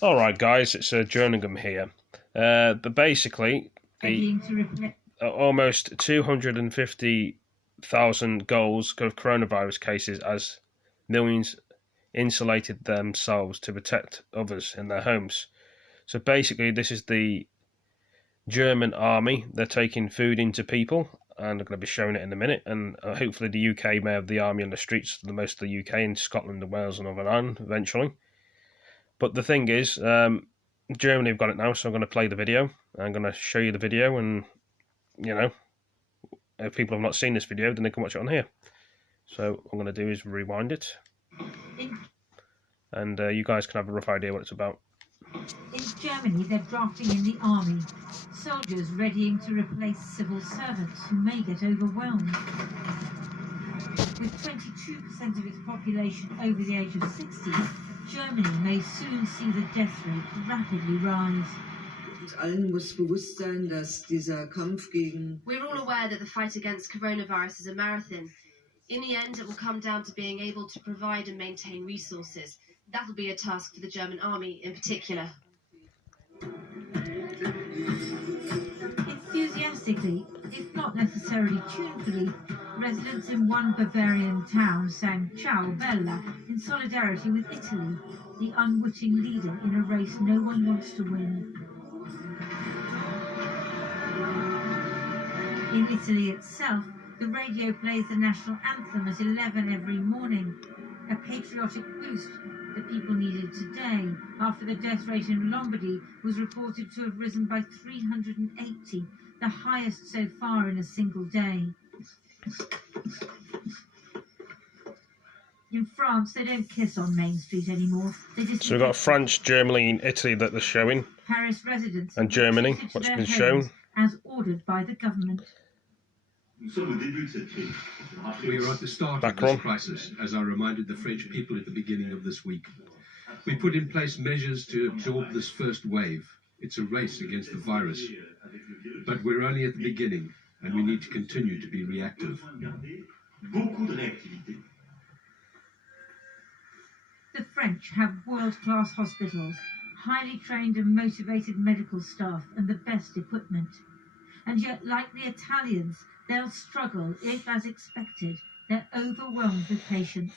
Alright guys, it's Jerningham here. But basically, the almost 250,000 goals of coronavirus cases as millions insulated themselves to protect others in their homes. So basically, this is the German army. They're taking food into people, and I'm going to be showing it in a minute. And hopefully the UK may have the army on the streets for the most of the UK, in Scotland and Wales and Northern Ireland eventually. But the thing is, Germany have got it now, so I'm going to play the video. I'm going to show you the video, and, you know, if people have not seen this video, then they can watch it on here. So what I'm going to do is rewind it. And you guys can have a rough idea what it's about. In Germany, they're drafting in the army, soldiers readying to replace civil servants who may get overwhelmed. With 22% of its population over the age of 60, Germany may soon see the death rate rapidly rise. We're all aware that the fight against coronavirus is a marathon. In the end, it will come down to being able to provide and maintain resources. That will be a task for the German army in particular. Enthusiastically, if not necessarily tunefully, residents in one Bavarian town sang Ciao Bella in solidarity with Italy, the unwitting leader in a race no one wants to win. In Italy itself, the radio plays the national anthem at 11 every morning, a patriotic boost that people needed today after the death rate in Lombardy was reported to have risen by 380, the highest so far in a single day. In France, they don't kiss on Main Street anymore. So we've got France, Germany and Italy that they're showing. Paris residents and Germany, what's been shown. As ordered by the government. We are at the start of this crisis, as I reminded the French people at the beginning of this week. We put in place measures to absorb this first wave. It's a race against the virus. But we're only at the beginning, and we need to continue to be reactive. The French have world-class hospitals, highly trained and motivated medical staff, and the best equipment. And yet, like the Italians, they'll struggle if, as expected, they're overwhelmed with patients.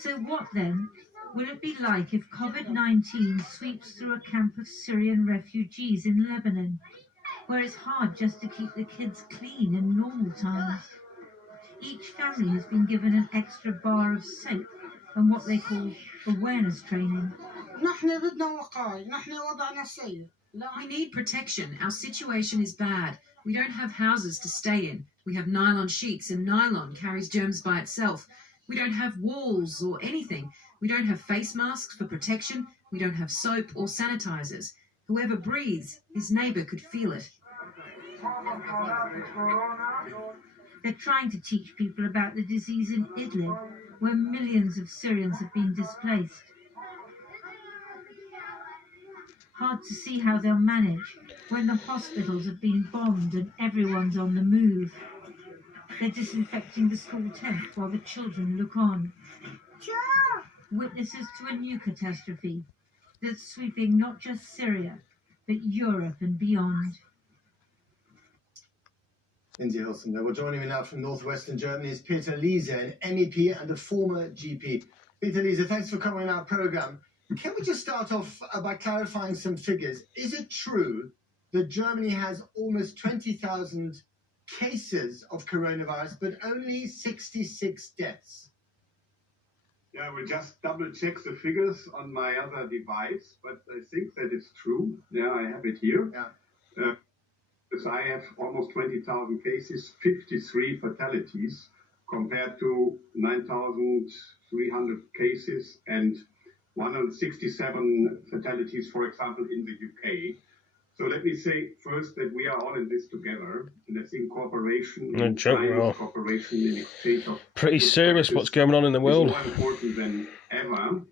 So what then will it be like if COVID-19 sweeps through a camp of Syrian refugees in Lebanon, where it's hard just to keep the kids clean in normal times? Each family has been given an extra bar of soap and what they call awareness training. We need protection. Our situation is bad. We don't have houses to stay in. We have nylon sheets, and nylon carries germs by itself. We don't have walls or anything. We don't have face masks for protection. We don't have soap or sanitizers. Whoever breathes, his neighbor could feel it. They're trying to teach people about the disease in Idlib, where millions of Syrians have been displaced. Hard to see how they'll manage when the hospitals have been bombed and everyone's on the move. They're disinfecting the school tent while the children look on. Witnesses to a new catastrophe that's sweeping not just Syria, but Europe and beyond. Lindsay Hilson there. Well, joining me now from northwestern Germany is Peter Liese, an MEP and a former GP. Peter Liese, thanks for coming on our programme. Can we just start off by clarifying some figures? Is it true that Germany has almost 20,000 cases of coronavirus, but only 66 deaths? Yeah, I will just double-check the figures on my other device, but I think that it's true. Yeah, I have it here. Yeah. Because I have almost 20,000 cases, 53 fatalities, compared to 9,300 cases and 167 fatalities, for example, in the UK. So let me say first that we are all in this together, and I think cooperation and cooperation in exchange of pretty serious what's going on in the world. Is more important than ever,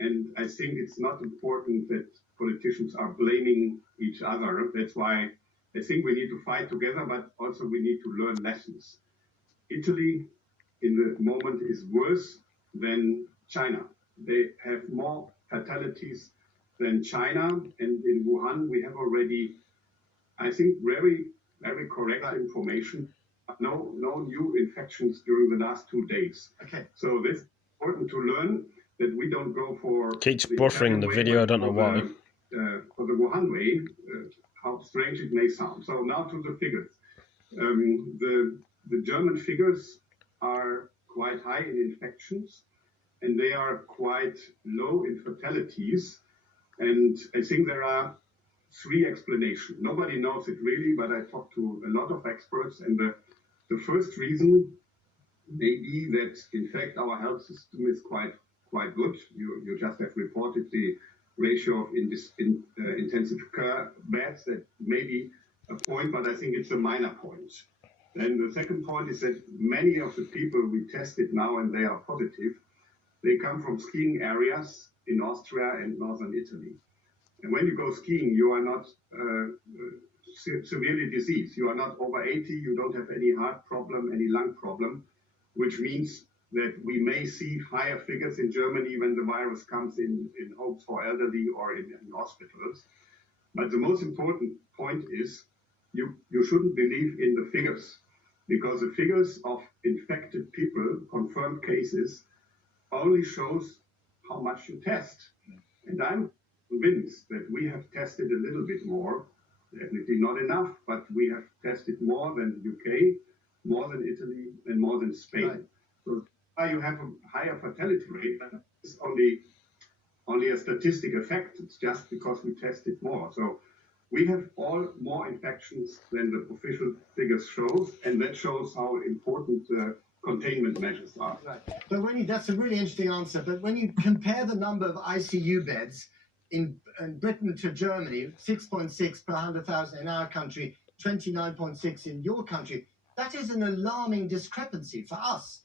and I think it's not important that politicians are blaming each other. That's why I think we need to fight together, but also we need to learn lessons. Italy, in the moment, is worse than China. They have more fatalities than China, and in Wuhan we have already, I think, very, very correct information. No new infections during the last 2 days. Okay. So this is important to learn that we don't go for... Keeps buffering the video, I don't know why. For the Wuhan way, how strange it may sound. So now to the figures. The German figures are quite high in infections, and they are quite low in fatalities. And I think there are 3 explanations. Nobody knows it really, but I talked to a lot of experts, and the first reason may be that, in fact, our health system is quite good. You just have reported the ratio of intensive care beds. That may be a point, but I think it's a minor point. Then the second point is that many of the people we tested now, and they are positive, they come from skiing areas in Austria and northern Italy. And when you go skiing, you are not severely diseased. You are not over 80, you don't have any heart problem, any lung problem, which means that we may see higher figures in Germany when the virus comes in homes for elderly or in hospitals. But the most important point is you shouldn't believe in the figures, because the figures of infected people, confirmed cases, only shows how much you test. And I'm convinced that we have tested a little bit more, definitely not enough, but we have tested more than UK, more than Italy, and more than Spain. Right. So why you have a higher fatality rate, it's only a statistic effect. It's just because we tested more. So we have all more infections than the official figures shows, and that shows how important containment measures are. Right. But that's a really interesting answer. But when you compare the number of ICU beds in Britain to Germany, 6.6 per 100,000 in our country, 29.6 in your country, that is an alarming discrepancy for us.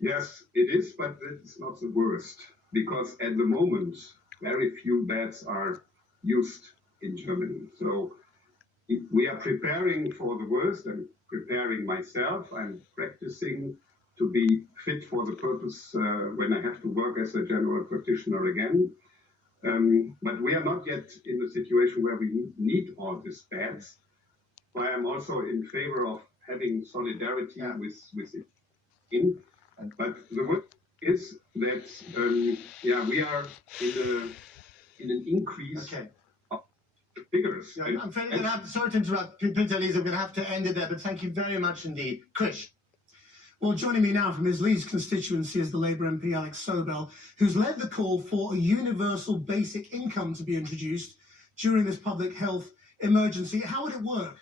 Yes, it is, but it's not the worst, because at the moment, very few beds are used in Germany. So we are preparing for the worst. I'm preparing myself. I'm practicing to be fit for the purpose when I have to work as a general practitioner again. But we are not yet in the situation where we need all these beds. I am also in favor of having solidarity with it. But the worst is that we are in an increase of the figures. Yeah, I'm afraid sorry to interrupt, Peter Lees, I'm going to have to end it there, but thank you very much indeed. Krish. Well, joining me now from his Leeds constituency is the Labour MP Alex Sobel, who's led the call for a universal basic income to be introduced during this public health emergency. How would it work?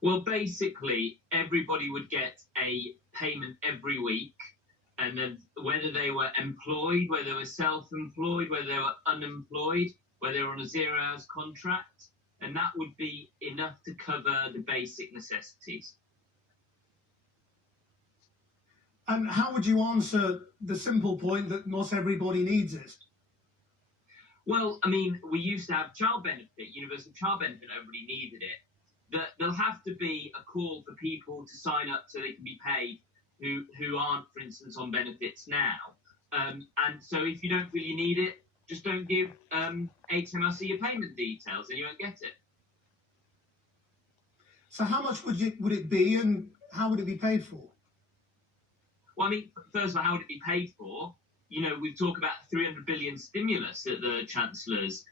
Well, basically, everybody would get a payment every week, and then whether they were employed, whether they were self-employed, whether they were unemployed, whether they were on a 0 hours contract, and that would be enough to cover the basic necessities. And how would you answer the simple point that not everybody needs it? Well, I mean, we used to have child benefit, universal child benefit, everybody needed it. There'll have to be a call for people to sign up so they can be paid who aren't, for instance, on benefits now. And so if you don't really need it, just don't give HMRC your payment details and you won't get it. So how much would it be, and how would it be paid for? Well, I mean, first of all, how would it be paid for? You know, we've talked about 300 billion stimulus that the Chancellor's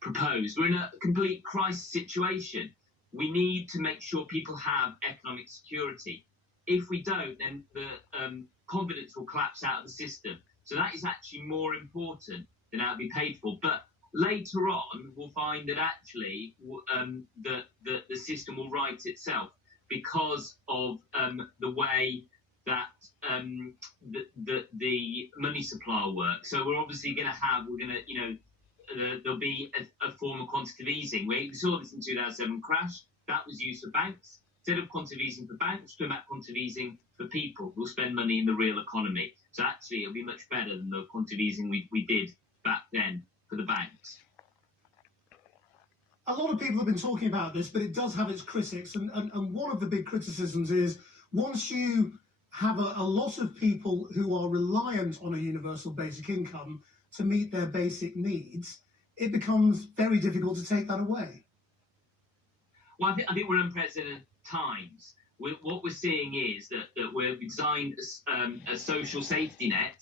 proposed. We're in a complete crisis situation. We need to make sure people have economic security. If we don't, then the confidence will collapse out of the system. So that is actually more important than how it be paid for. But later on, we'll find that actually the system will right itself because of the way that the money supply works. So we're obviously there'll be a form of quantitative easing. We saw this in 2007 crash. That was used for banks. Instead of quantitative easing for banks, we're talking about quantitative easing for people who'll spend money in the real economy. So actually, it'll be much better than the quantitative easing we did back then for the banks. A lot of people have been talking about this, but it does have its critics. And one of the big criticisms is once you have a lot of people who are reliant on a universal basic income to meet their basic needs, it becomes very difficult to take that away. Well, I think we're in unprecedented times. What we're seeing is that we've designed a social safety net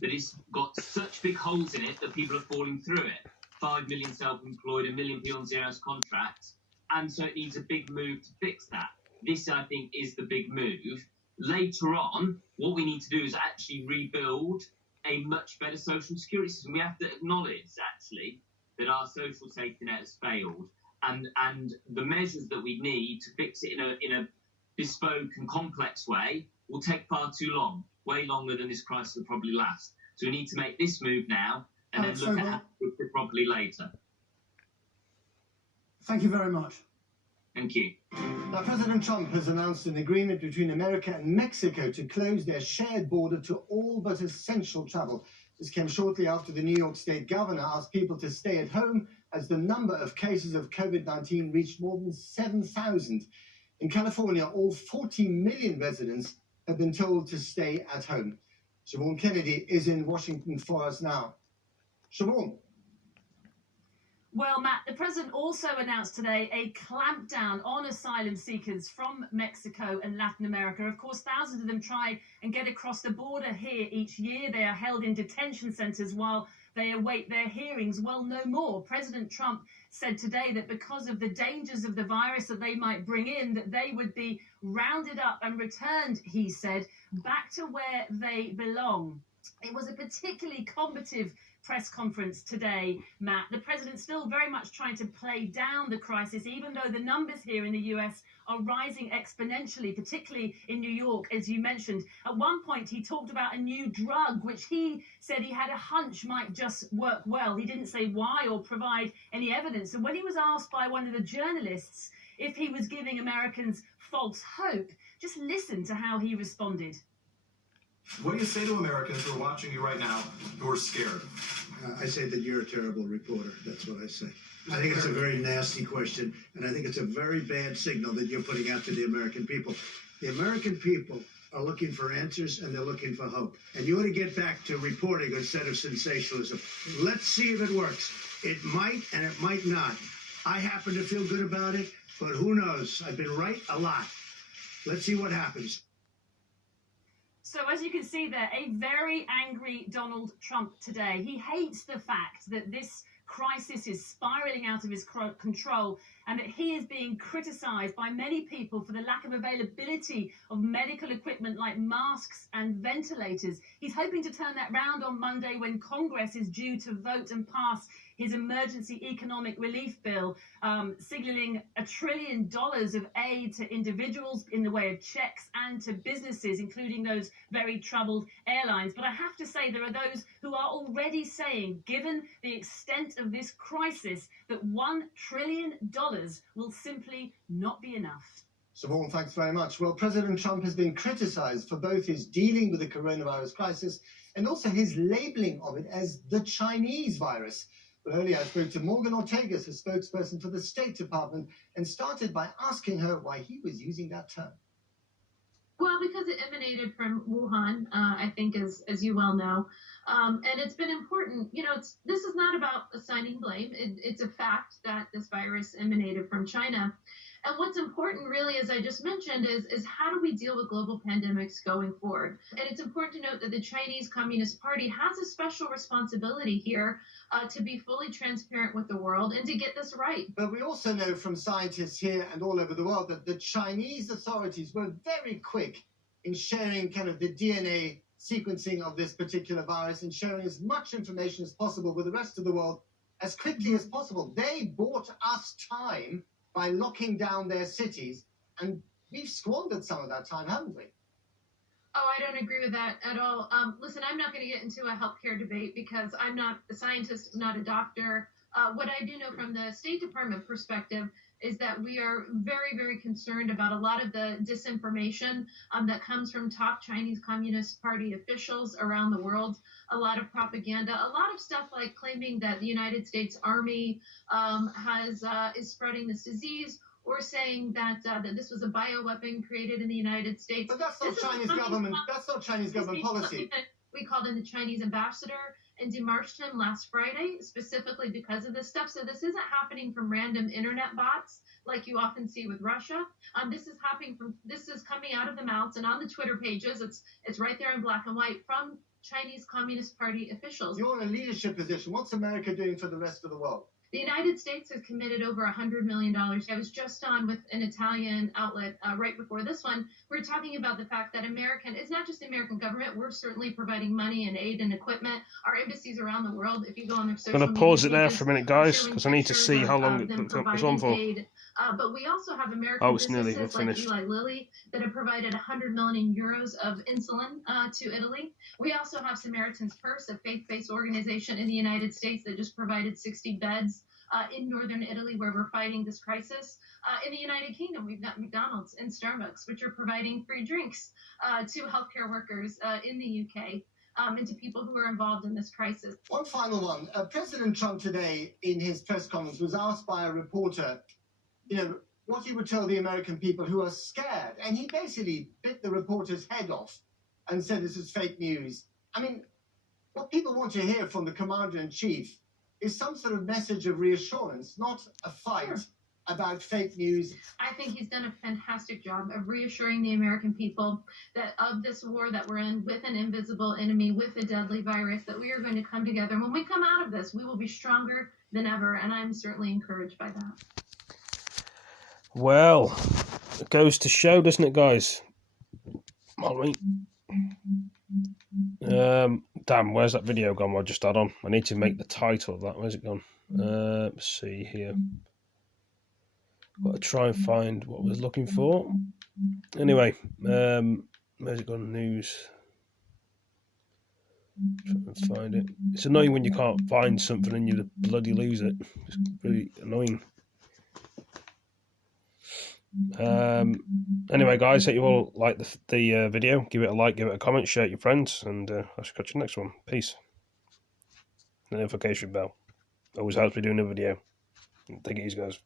that has got such big holes in it that people are falling through it. 5 million self-employed, 1 million people on zero-hours contracts, and so it needs a big move to fix that. This, I think, is the big move. Later on, what we need to do is actually rebuild a much better social security system. We have to acknowledge, actually, that our social safety net has failed, and the measures that we need to fix it in a bespoke and complex way will take far too long, way longer than this crisis will probably last. So we need to make this move now and then look at how to fix it properly later. Thank you very much. Thank you. Now, President Trump has announced an agreement between America and Mexico to close their shared border to all but essential travel. This came shortly after the New York State governor asked people to stay at home as the number of cases of COVID-19 reached more than 7,000. In California, all 40 million residents have been told to stay at home. Siobhan Kennedy is in Washington for us now. Siobhan. Well, Matt, the president also announced today a clampdown on asylum seekers from Mexico and Latin America. Of course, thousands of them try and get across the border here each year. They are held in detention centers while they await their hearings. Well, no more. President Trump said today that because of the dangers of the virus that they might bring in, that they would be rounded up and returned, he said, back to where they belong. It was a particularly combative press conference today, Matt. The president's still very much trying to play down the crisis, even though the numbers here in the US are rising exponentially, particularly in New York, as you mentioned. At one point, he talked about a new drug, which he said he had a hunch might just work well. He didn't say why or provide any evidence. And when he was asked by one of the journalists if he was giving Americans false hope, just listen to how he responded. What do you say to Americans who are watching you right now who are scared? I say that you're a terrible reporter. That's what I say. I think it's a very nasty question, and I think it's a very bad signal that you're putting out to the American people. The American people are looking for answers, and they're looking for hope. And you ought to get back to reporting instead of sensationalism. Let's see if it works. It might, and it might not. I happen to feel good about it, but who knows? I've been right a lot. Let's see what happens. So as you can see there, a very angry Donald Trump today. He hates the fact that this crisis is spiraling out of his control and that he is being criticized by many people for the lack of availability of medical equipment like masks and ventilators. He's hoping to turn that round on Monday when Congress is due to vote and pass his emergency economic relief bill, signaling $1 trillion of aid to individuals in the way of checks and to businesses, including those very troubled airlines. But I have to say there are those who are already saying, given the extent of this crisis, that $1 trillion will simply not be enough. Siobhan, thanks very much. Well, President Trump has been criticized for both his dealing with the coronavirus crisis and also his labeling of it as the Chinese virus. Well, earlier I spoke to Morgan Ortega, a spokesperson for the State Department, and started by asking her why he was using that term. Well, because it emanated from Wuhan, I think, as you well know. And it's been important. You know, this is not about assigning blame. It's a fact that this virus emanated from China. And what's important, really, as I just mentioned, is how do we deal with global pandemics going forward? And it's important to note that the Chinese Communist Party has a special responsibility here to be fully transparent with the world and to get this right. But we also know from scientists here and all over the world that the Chinese authorities were very quick in sharing kind of the DNA sequencing of this particular virus and sharing as much information as possible with the rest of the world as quickly as possible. They bought us time by locking down their cities, and we've squandered some of that time, haven't we? Oh, I don't agree with that at all. Listen, I'm not going to get into a healthcare debate because I'm not a scientist, not a doctor. What I do know from the State Department perspective is that we are very, very concerned about a lot of the disinformation that comes from top Chinese Communist Party officials around the world, a lot of propaganda, a lot of stuff like claiming that the United States Army is spreading this disease, or saying that that this was a bioweapon created in the United States. But that's not Chinese government. That's not Chinese government policy. We called in the Chinese ambassador and demarched him last Friday specifically because of this stuff. So this isn't happening from random internet bots like you often see with Russia. This is coming out of the mouths and on the Twitter pages. It's right there in black and white from Chinese Communist Party officials. You're in a leadership position. What's America doing for the rest of the world? The United States has committed over $100 million. I was just on with an Italian outlet right before this one. We're talking about the fact that it's not just the American government. We're certainly providing money and aid and equipment. Our embassies around the world, if you go on their social media, I'm going to pause it there for a minute, guys, because I need to see how long it goes on for. But we also have American businesses like Eli Lilly that have provided 100 million euros of insulin to Italy. We also have Samaritan's Purse, a faith-based organization in the United States that just provided 60 beds in northern Italy where we're fighting this crisis. In the United Kingdom, we've got McDonald's and Starbucks, which are providing free drinks to healthcare workers in the UK. And to people who are involved in this crisis. One final one. President Trump today in his press conference was asked by a reporter, what he would tell the American people who are scared. And he basically bit the reporter's head off and said this is fake news. I mean, what people want to hear from the commander-in-chief is some sort of message of reassurance, not a fight about fake news. I think he's done a fantastic job of reassuring the American people that of this war that we're in with an invisible enemy, with a deadly virus, that we are going to come together. And when we come out of this, we will be stronger than ever. And I'm certainly encouraged by that. Well, it goes to show, doesn't it, guys? Damn, where's that video gone? I just had on. I need to make the title of that. Where's it gone? Let's see here. Got to try and find what I was looking for. Anyway, where's it gone? News. Try and find it. It's annoying when you can't find something and you bloody lose it. It's really annoying. Anyway, guys, hope you all like the video. Give it a like, give it a comment, share it with your friends, and I'll catch you next one. Peace. The notification bell always helps me doing a video. Take it easy, guys.